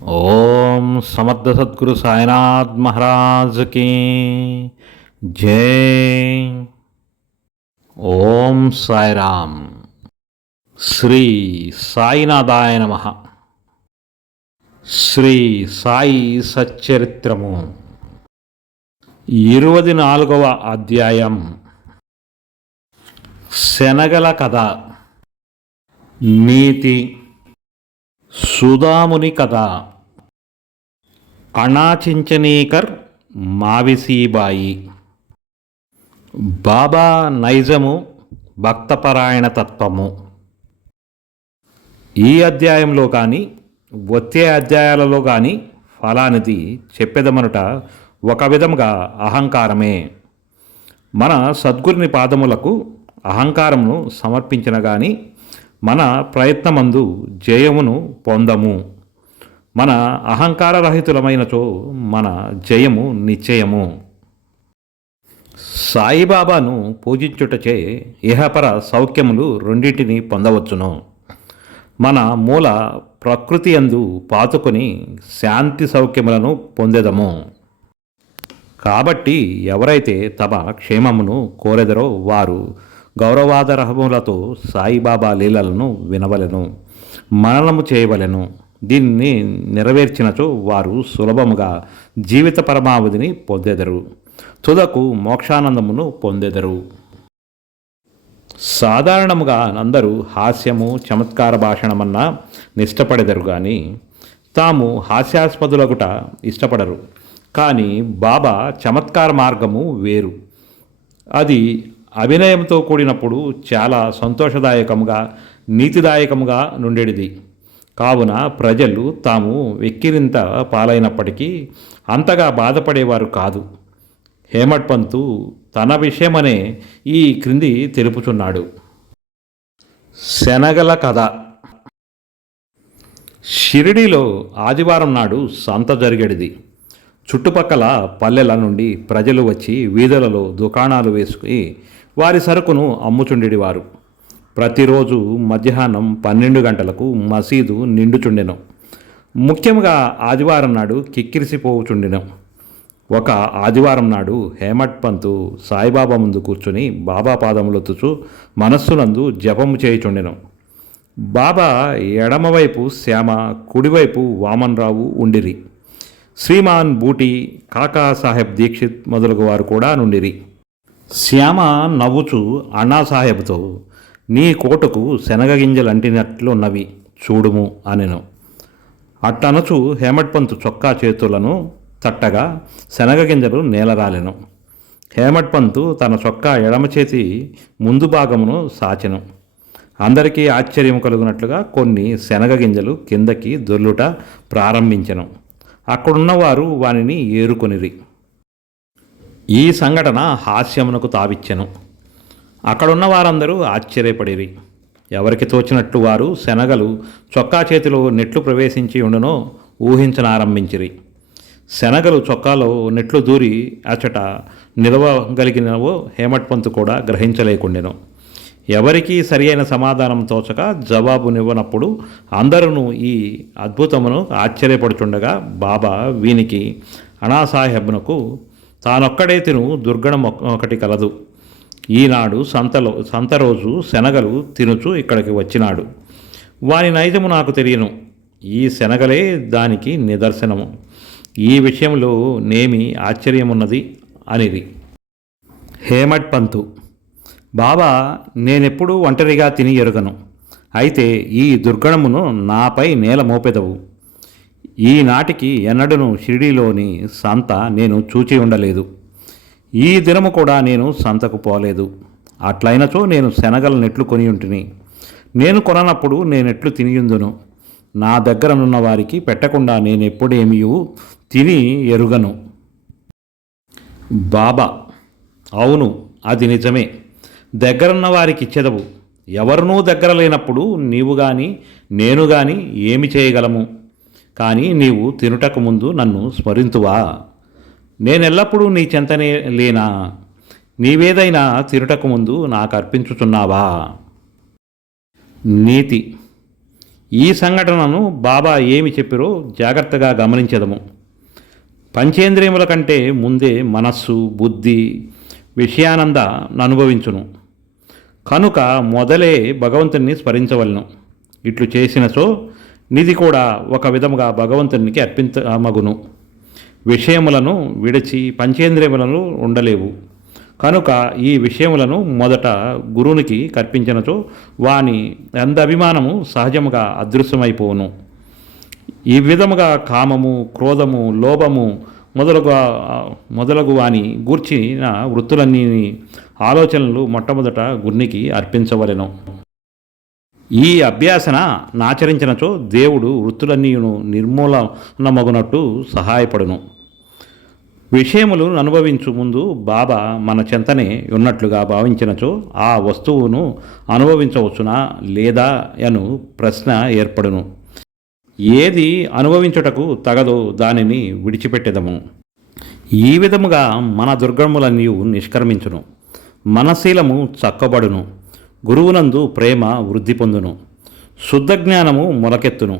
ఓం సమర్థ సద్గురు సాయినాథ్ మహారాజ్కి జై. ఓం సాయిరామ్. శ్రీ సాయినాథాయ నమః. శ్రీ సాయి సచ్చరిత్రము 24వ అధ్యాయం. శనగల కథ. నీతి. సుధాముని కథ. అణాచించనీకర్ మావిసీబాయి. బాబా నైజము, భక్తపరాయణ తత్వము. ఈ అధ్యాయంలో కానీ వచ్చే అధ్యాయాలలో కానీ ఫలానిది చెప్పెదమనుట ఒక విధముగా అహంకారమే. మన సద్గురుని పాదములకు అహంకారమును సమర్పించిన గాని మన ప్రయత్నమందు జయమును పొందము. మన అహంకారరహితులమైనచో మన జయము నిశ్చయము. సాయిబాబాను పూజించుటచే ఇహపర సౌఖ్యములు రెండింటిని పొందవచ్చును. మన మూల ప్రకృతి యందు పాతుకొని శాంతి సౌఖ్యములను పొందెదము. కాబట్టి ఎవరైతే తమ క్షేమమును కోరెదరో వారు గౌరవాదరహములతో సాయిబాబా లీలలను వినవలెను, మననము చేయవలెను. దీన్ని నెరవేర్చినచో వారు సులభముగా జీవిత పరమావధిని పొందెదరు, తుదకు మోక్షానందమును పొందెదరు. సాధారణముగా అందరూ హాస్యము, చమత్కార భాషణమన్నా నిష్టపడెదరు కానీ తాము హాస్యాస్పదులగుట ఇష్టపడరు. కానీ బాబా చమత్కార మార్గము వేరు. అది అభినయంతో కూడినప్పుడు చాలా సంతోషదాయకముగా, నీతిదాయకముగా నుండేది. కావున ప్రజలు తాము వెక్కిరింత పాలైనప్పటికీ అంతగా బాధపడేవారు కాదు. హేమట్ పంతు తన విషయమనే ఈ క్రింది తెలుపుచున్నాడు. శనగల కథ. షిరిడీలో ఆదివారం నాడు సంత జరిగేది. చుట్టుపక్కల పల్లెల నుండి ప్రజలు వచ్చి వీధులలో దుకాణాలు వేసుకుని వారి సరుకును అమ్ముచుండేవారు. ప్రతిరోజు మధ్యాహ్నం 12 గంటలకు మసీదు నిండుచుండెను. ముఖ్యంగా ఆదివారం నాడు కిక్కిరిసిపోవుచుండెను. ఒక ఆదివారం నాడు హేమట్ పంతు సాయిబాబా ముందు కూర్చుని బాబా పాదములొత్తుచు మనస్సునందు జపము చేయుచుండెను. బాబా ఎడమవైపు శ్యామ, కుడివైపు వామన్రావు ఉండిరి. శ్రీమాన్ బూటి, కాకాసాహెబ్ దీక్షిత్ మొదలగు వారు కూడా నుండిరి. శ్యామ నవ్వుచు అన్నాసాహెబ్తో, నీ కోటుకు శనగ గింజలంటినట్లున్నవి చూడుము అనెను. అట్టనచు హేమట్ పంతు చొక్కా చేతులను తట్టగా శనగ గింజలు నేలరాలెను. హేమట్ పంతు తన చొక్కా ఎడమ చేతి ముందు భాగమును సాచెను. అందరికీ ఆశ్చర్యం కలుగునట్లుగా కొన్ని శనగ గింజలు కిందకి దొర్లుట ప్రారంభించెను. అక్కడున్నవారు వానిని ఏరుకొనిరి. ఈ సంఘటన హాస్యమునకు తావిచ్చెను. అక్కడున్న వారందరూ ఆశ్చర్యపడిరి. ఎవరికి తోచినట్లు వారు శనగలు చొక్కా చేతిలో నెట్లు ప్రవేశించి ఉండునో ఊహించనారంభించిరి. శనగలు చొక్కాలో నెట్లు దూరి అచట నిలవగలిగినవో హేమట్ పంతు కూడా గ్రహించలేకుండెను. ఎవరికీ సరి అయిన సమాధానం తోచక జవాబునివ్వనప్పుడు అందరూ ఈ అద్భుతమును ఆశ్చర్యపడుచుండగా బాబా వీనికి అనాసాహెబ్నకు తానొక్కడే తిను దుర్గణం ఒకటి కలదు. ఈనాడు సంత రోజు శనగలు తినుచు ఇక్కడికి వచ్చినాడు. వాని నైజము నాకు తెలియను. ఈ శనగలే దానికి నిదర్శనము. ఈ విషయంలో నేమి ఆశ్చర్యమున్నది అనిది. హేమట్ పంతు, బాబా నేనెప్పుడూ ఒంటరిగా తిని ఎరుగను. అయితే ఈ దుర్గణమును నాపై నేల మోపెదవు. ఈనాటికి ఎన్నడూను షిరిడీలోని సంత నేను చూచి ఉండలేదు. ఈ దినము కూడా నేను సంతకు పోలేదు. అట్లయినచో నేను శనగల నెట్లు కొని ఉంటిని. నేను కొననప్పుడు నేనెట్లు తినియుందును. నా దగ్గరనున్న వారికి పెట్టకుండా నేనెప్పుడేమీ తిని ఎరుగను. బాబా, అవును, అది నిజమే. దగ్గరున్న వారికి ఇచ్చెదవు. ఎవరినూ దగ్గర లేనప్పుడు నీవు గాని నేను గాని ఏమి చేయగలము? కానీ నీవు తినుటకు ముందు నన్ను స్మరింతువా? నేనెల్లప్పుడూ నీ చెంతనే లేనా? నీవేదైనా తినుటకు ముందు నాకు అర్పించుచున్నావా? నీతి. ఈ సంఘటనను బాబా ఏమి చెప్పిరో జాగ్రత్తగా గమనించదము. పంచేంద్రియముల కంటే ముందే మనస్సు బుద్ధి విషయానంద అనుభవించును. కనుక మొదలే భగవంతుని స్మరించవలను. ఇట్లు చేసినచో నిధి కూడా ఒక విధముగా భగవంతునికి అర్పించమగును. విషయములను విడిచి పంచేంద్రియములను ఉండలేవు. కనుక ఈ విషయములను మొదట గురువునికి కర్పించినచో వాని అభిమానము సహజముగా అదృశ్యమైపోవును. ఈ విధముగా కామము క్రోధము లోభము మొదలగు వాని గూర్చిన వృత్తులన్నీ ఆలోచనలు మొట్టమొదట గురునికి అర్పించవలెను. ఈ అభ్యాసన నాచరించినచో దేవుడు వృత్తులన్నీను నిర్మూలనమగునట్టు సహాయపడును. విషయములు అనుభవించు ముందు బాబా మన చెంతనే ఉన్నట్లుగా భావించినచో ఆ వస్తువును అనుభవించవచ్చునా లేదా అను ప్రశ్న ఏర్పడును. ఏది అనుభవించుటకు తగదో దానిని విడిచిపెట్టెదము. ఈ విధముగా మన దుర్గములన్నీ నిష్క్రమించును. మనశీలము చక్కబడును. గురువునందు ప్రేమ వృద్ధి పొందును. శుద్ధ జ్ఞానము మొలకెత్తును.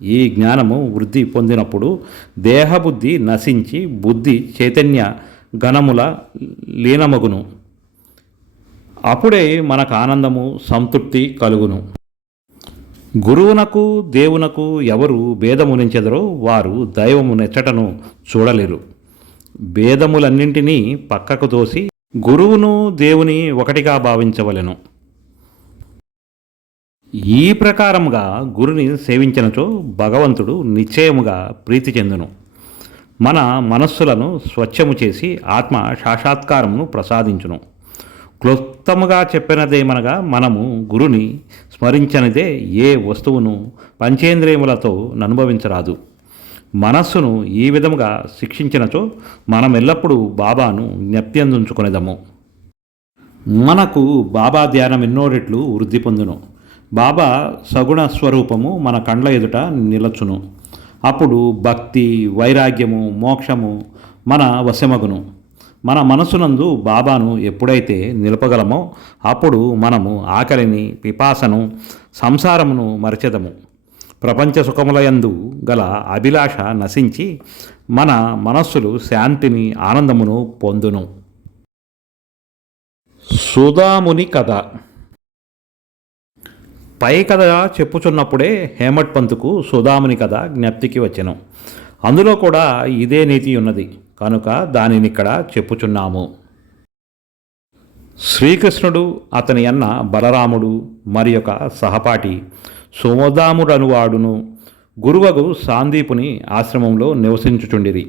ఈ జ్ఞానము వృద్ధి పొందినప్పుడు దేహబుద్ధి నశించి బుద్ధి చైతన్య గణముల లీనమగును. అప్పుడే మనకు ఆనందము సంతృప్తి కలుగును. గురువునకు దేవునకు ఎవరు భేదమునించెదరో వారు దైవము నెచ్చటను చూడలేరు. భేదములన్నింటినీ పక్కకు తోసి గురువును దేవుని ఒకటిగా భావించవలెను. ఈ ప్రకారముగా గురుని సేవించినచో భగవంతుడు నిశ్చయముగా ప్రీతి చెందును. మన మనస్సులను స్వచ్ఛము చేసి ఆత్మ సాక్షాత్కారమును ప్రసాదించును. క్లుప్తముగా చెప్పినదేమనగా మనము గురుని స్మరించనిదే ఏ వస్తువును పంచేంద్రియములతో అనుభవించరాదు. మనస్సును ఈ విధముగా శిక్షించినచో మనమెల్లప్పుడూ బాబాను జ్ఞప్తించుకునేదము. మనకు బాబా ధ్యానం ఎన్నో రెట్లు వృద్ధి పొందును. బాబా సగుణ స్వరూపము మన కండ్ల ఎదుట నిలచును. అప్పుడు భక్తి వైరాగ్యము మోక్షము మన వశమగును. మన మనసునందు బాబాను ఎప్పుడైతే నిలపగలమో అప్పుడు మనము ఆకలిని పిపాసను సంసారమును మరచెదము. ప్రపంచ సుఖములయందు గల అభిలాష నశించి మన మనస్సులు శాంతిని ఆనందమును పొందును. సుధాముని కథ. పై కథ చెప్పుచున్నప్పుడే హేమట్ పంతుకు సుధాముని కథ జ్ఞప్తికి వచ్చెను. అందులో కూడా ఇదే నీతి ఉన్నది కనుక దానిని ఇక్కడ చెప్పుచున్నాము. శ్రీకృష్ణుడు అతని అన్న బలరాముడు మరి ఒక సహపాఠి సుమోదాముడనువాడును గురువగు సాందీపుని ఆశ్రమంలో నివసించుచుండిరి.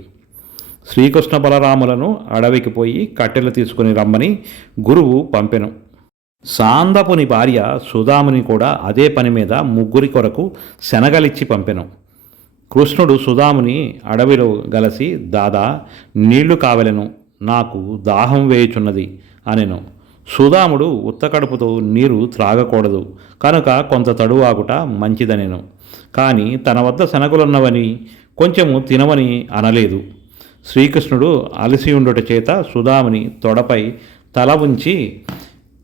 శ్రీకృష్ణ బలరాములను అడవికి పోయి కట్టెలు తీసుకుని రమ్మని గురువు పంపెను. సాందపుని భార్య సుధాముని కూడా అదే పని మీద ముగ్గురి కొరకు శనగలిచ్చి పంపెను. కృష్ణుడు సుధాముని అడవిలో గలసి దాదా నీళ్లు కావలెను, నాకు దాహం వేయుచున్నది అనెను. సుధాముడు ఉత్తకడుపుతో నీరు త్రాగకూడదు కనుక కొంత తడువాగుట మంచిదనెను. కానీ తన వద్ద శనగలున్నవని కొంచెము తినవని అనలేదు. శ్రీకృష్ణుడు అలసియుండుట చేత సుధాముని తొడపై తల ఉంచి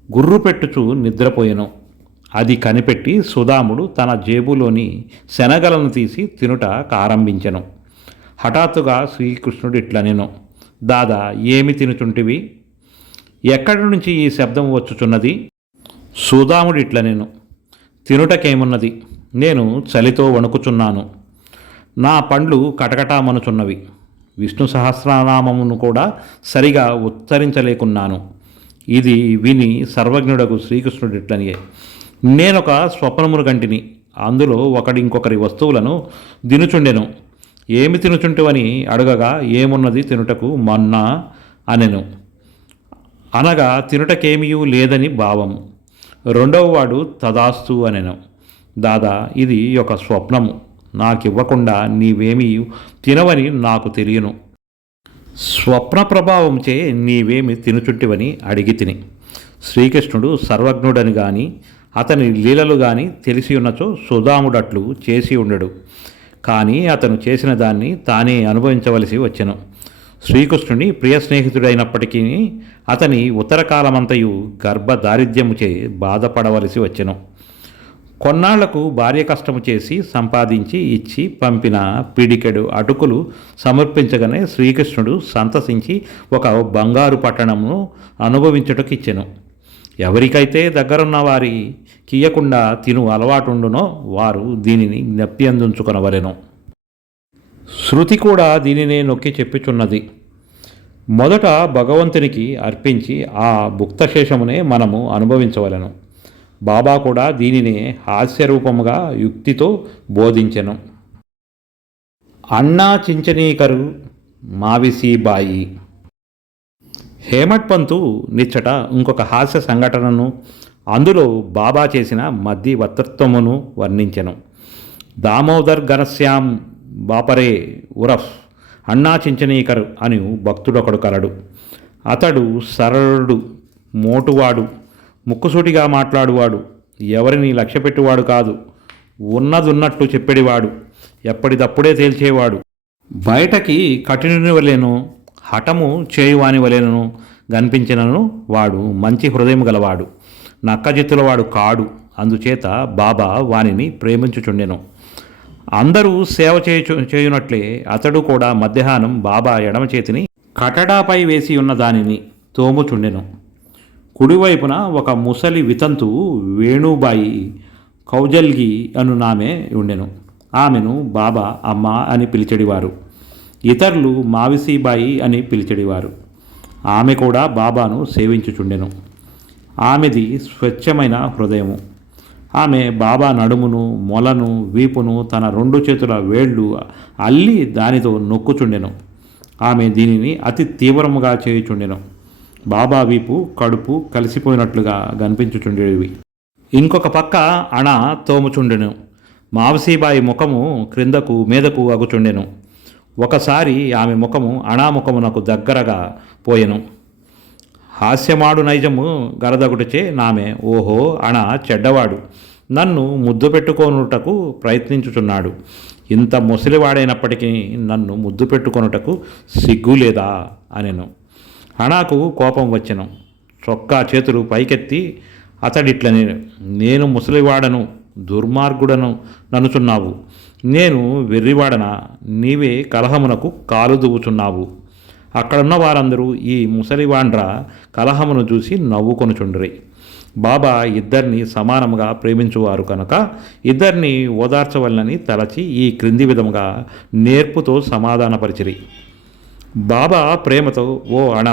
గుర్రు పెట్టుచు నిద్రపోయెను. అది కనిపెట్టి సుధాముడు తన జేబులోని శనగలను తీసి తినుట కారంభించెను. హఠాత్తుగా శ్రీకృష్ణుడు ఇట్లనెను, దాదా ఏమి తినుచుంటివి? ఎక్కడి నుంచి ఈ శబ్దం వచ్చుచున్నది? సుధాముడు ఇట్లనెను, తినుటకేమున్నది, నేను చలితో వణుకుచున్నాను. నా పండ్లు కటకటామనుచున్నవి. విష్ణు సహస్రనామమును కూడా సరిగా ఉచ్చరించలేకున్నాను. ఇది విని సర్వజ్ఞుడకు శ్రీకృష్ణుడు ఇట్లనియే, నేనొక స్వప్నమును కంటిని. అందులో ఇంకొకరి వస్తువులను దినుచుండెను. ఏమి తినుచుంటివని అడగగా ఏమున్నది తినుటకు మొన్న అనెను. అనగా తినుటకేమీ లేదని భావము. రెండవ వాడు తదాస్తు అనెను. దాదా ఇది ఒక స్వప్నము, నాకివ్వకుండా నీవేమీ తినవని నాకు తెలియను. స్వప్న ప్రభావంచే నీవేమి తినుచుంటివని అడిగి తిని. శ్రీకృష్ణుడు సర్వజ్ఞుడని గాని అతని లీలలు గాని తెలిసి ఉన్నచో సుధాముడట్లు చేసి ఉండడు. కానీ అతను చేసిన దాన్ని తానే అనుభవించవలసి వచ్చెను. శ్రీకృష్ణుని ప్రియ స్నేహితుడైనప్పటికీ అతని ఉత్తరకాలమంతయు గర్భ దారిద్ర్యముచే బాధపడవలసి వచ్చెను. కొన్నాళ్లకు భార్య కష్టము చేసి సంపాదించి ఇచ్చి పంపిన పిడికెడు అటుకులు సమర్పించగానే శ్రీకృష్ణుడు సంతసించి ఒక బంగారు పట్టణమును అనుభవించుటకిచ్చెను. ఎవరికైతే దగ్గరున్న వారి కీయకుండా తిను అలవాటుండునో వారు దీనిని జ్ఞప్తి అందించుకొనవలెను. శృతి కూడా దీనినే నొక్కి చెప్పుచున్నది. మొదట భగవంతునికి అర్పించి ఆ భుక్తశేషమునే మనము అనుభవించవలెను. బాబా కూడా దీనినే హాస్యరూపముగా యుక్తితో బోధించెను. అన్నా చించనీకరు మావిసీబాయి. హేమట్ పంతు నిచ్చట ఇంకొక హాస్య సంఘటనను, అందులో బాబా చేసిన మధ్యవర్తిత్వమును వర్ణించెను. దామోదర్ ఘనశ్యామ్ బాపరే ఉరఫ్ అన్నా చించనీకర్ అని భక్తుడొకడు కలడు. అతడు సరళుడు, మోటువాడు, ముక్కుసూటిగా మాట్లాడువాడు, ఎవరిని లక్ష్యపెట్టువాడు కాదు, ఉన్నదున్నట్టు చెప్పేవాడు, ఎప్పటిదప్పుడే తేల్చేవాడు, బయటకి కఠినుని వలెను హఠము చేయువాని వలెను కనిపించినను వాడు మంచి హృదయం గలవాడు, నక్కజిత్తులవాడు కాడు. అందుచేత బాబా వానిని ప్రేమించుచుండెను. అందరూ సేవ చేయునట్లే అతడు కూడా మధ్యాహ్నం బాబా ఎడమ చేతిని కటడాపై వేసి ఉన్న దానిని తోముచుండెను. కుడివైపున ఒక ముసలి వితంతువు వేణుబాయి కౌజల్గి అనునామె ఉండెను. ఆమెను బాబా అమ్మ అని పిలిచెడివారు. ఇతరులు మావిసీబాయి అని పిలిచెడివారు. ఆమె కూడా బాబాను సేవించుచుండెను. ఆమెది స్వచ్ఛమైన హృదయము. ఆమె బాబా నడుమును, మొలను, వీపును తన 2 చేతుల వేళ్లు అల్లి దానితో నొక్కుచుండెను. ఆమె దీనిని అతి తీవ్రముగా చేయుచుండెను. బాబా వీపు, కడుపు కలిసిపోయినట్లుగా కనిపించుచుండేవి. ఇంకొక పక్క అణ తోముచుండెను. మావసీబాయి ముఖము క్రిందకు మీదకు అగుచుండెను. ఒకసారి ఆమె ముఖము అణాముఖమునకు దగ్గరగా పోయెను. హాస్యమాడు నైజము గరదగుటచే నామె ఓహో అణ చెడ్డవాడు, నన్ను ముద్దు పెట్టుకొనుటకు ప్రయత్నించుచున్నాడు. ఇంత ముసలివాడైనప్పటికీ నన్ను ముద్దు పెట్టుకొనుటకు సిగ్గు లేదా అనెను. అణాకు కోపం వచ్చెను. చొక్కా చేతులు పైకెత్తి అతడిట్లని, నేను ముసలివాడను, దుర్మార్గుడను ననుచున్నావు. నేను వెర్రివాడనా? నీవే కలహమునకు కాలు దువ్వుచున్నావు. అక్కడున్న వారందరూ ఈ ముసలివాండ్ర కలహమును చూసి నవ్వుకొనుచుండ్రి. బాబా ఇద్దరిని సమానముగా ప్రేమించువారు కనుక ఇద్దరిని ఓదార్చవలనని తలచి ఈ క్రింది విధముగా నేర్పుతో సమాధానపరిచిరి. బాబా ప్రేమతో, ఓ అణ,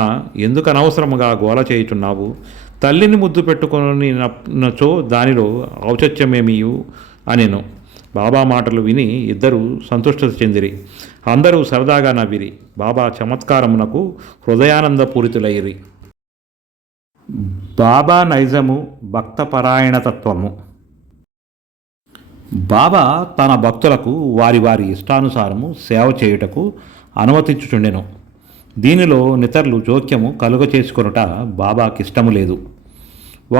ఎందుకు అనవసరముగా గోల చేయుచున్నావు? తల్లిని ముద్దు పెట్టుకొని నచో దానిలో ఔచత్యమేమియు అనెను. బాబా మాటలు విని ఇద్దరు సంతుష్ట చెందిరి. అందరూ సరదాగా నవ్విరి. బాబా చమత్కారమునకు హృదయానందపూరితులైరి. బాబా నైజము, భక్తపరాయణతత్వము. బాబా తన భక్తులకు వారి వారి ఇష్టానుసారము సేవ చేయుటకు అనుమతించుచుండెను. దీనిలో నితరులు జోక్యము కలుగ చేసుకొనుట బాబాకిష్టము లేదు.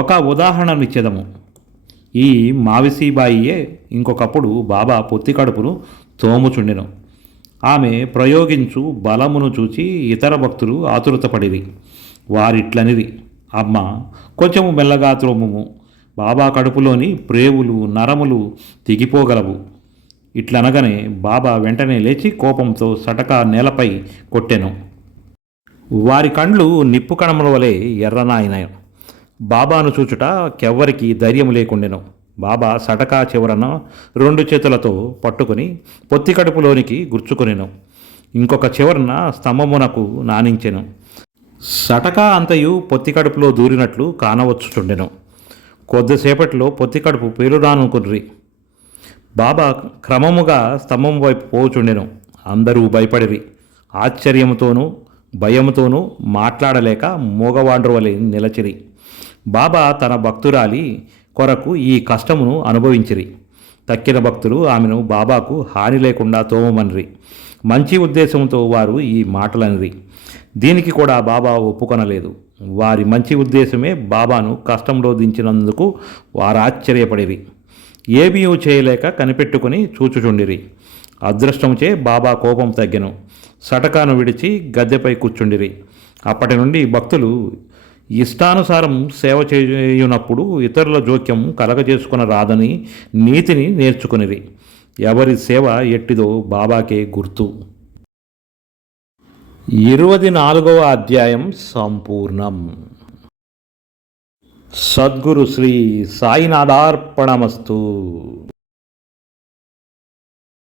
ఒక ఉదాహరణనిచ్చేదము. ఈ మావిసీబాయియే ఇంకొకప్పుడు బాబా పొత్తి కడుపును తోముచుండెను. ఆమె ప్రయోగించు బలమును చూచి ఇతర భక్తులు ఆతురతపడిరి. వారిట్లనిది, అమ్మ, కొంచెము మెల్లగా త్రోముము, బాబా కడుపులోని ప్రేవులు నరములు తెగిపోగలవు. ఇట్లనగానే బాబా వెంటనే లేచి కోపంతో సటకా నేలపై కొట్టెను. వారి కండ్లు నిప్పు కణముల వలె ఎర్రనాయినాయి. బాబాను చూచుట కెవ్వరికి ధైర్యం లేకుండెను. బాబా సటకా చివరన 2 చేతులతో పట్టుకుని పొత్తి కడుపులోనికి గుర్చుకొనెను. ఇంకొక చివరన స్తంభమునకు నానించెను. సటకా అంతయు పొత్తి కడుపులో దూరినట్లు కానవచ్చుచుండెను. కొద్దిసేపట్లో పొత్తి కడుపు పేలురానుకుర్రి. బాబా క్రమముగా స్తంభం వైపు పోచుండెను. అందరూ భయపడిరి. ఆశ్చర్యముతోనూ భయముతోనూ మాట్లాడలేక మూగవాండ్రు వలె నిలచిరి. బాబా తన భక్తురాలి కొరకు ఈ కష్టమును అనుభవించిరి. తక్కిన భక్తులు ఆమెను బాబాకు హాని లేకుండా తోమమనిరి. మంచి ఉద్దేశంతో వారు ఈ మాటలనిరి. దీనికి కూడా బాబా ఒప్పుకొనలేదు. వారి మంచి ఉద్దేశమే బాబాను కష్టంలో దించినందుకు వారు ఆశ్చర్యపడిరి. ఏమీ చేయలేక కనిపెట్టుకుని చూచుచుండిరి. అదృష్టంచే బాబా కోపం తగ్గెను. సటకాను విడిచి గద్దెపై కూర్చుండిరి. అప్పటి నుండి భక్తులు ఇష్టానుసారం సేవ చేయునప్పుడు ఇతరుల జోక్యం కలగజేసుకున రాదని నీతిని నేర్చుకునిరి. ఎవరి సేవ ఎట్టిదో బాబాకే గుర్తు. 24వ అధ్యాయం సంపూర్ణం. సద్గురు శ్రీ సాయినాథార్పణమస్తు.